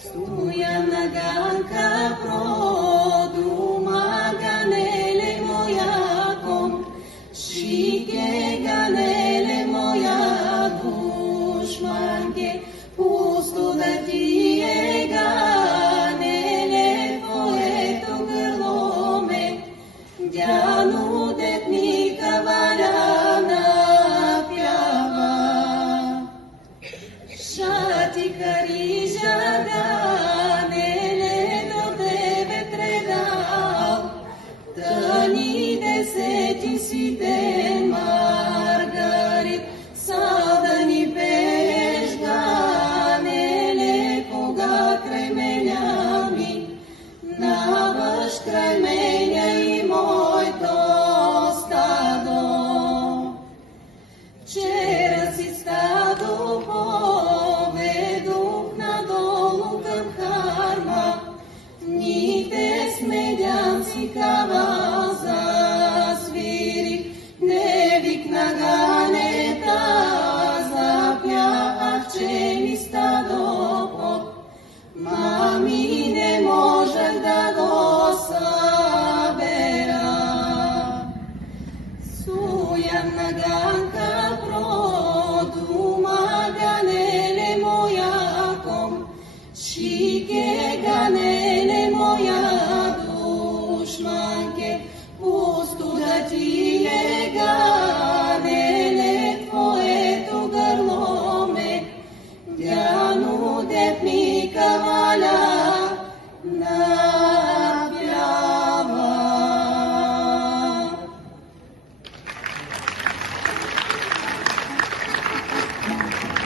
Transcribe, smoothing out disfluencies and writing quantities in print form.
Стояна ганка продума ганеле мояком, шике ганеле моя душманке, пусто да ти е ганеле твоето гърло ме, дяно детника валяна пява. Шати харижа ганеле до тебе предал, тъни десети си ден Маргарит, сал да ни пееш ганеле, кога край меня ми, навъж край меня и моето стадо. Вчера си стадо поведох надолу към Харма, ните с медянци каваза свирих, не викна ганета, запя, а вчера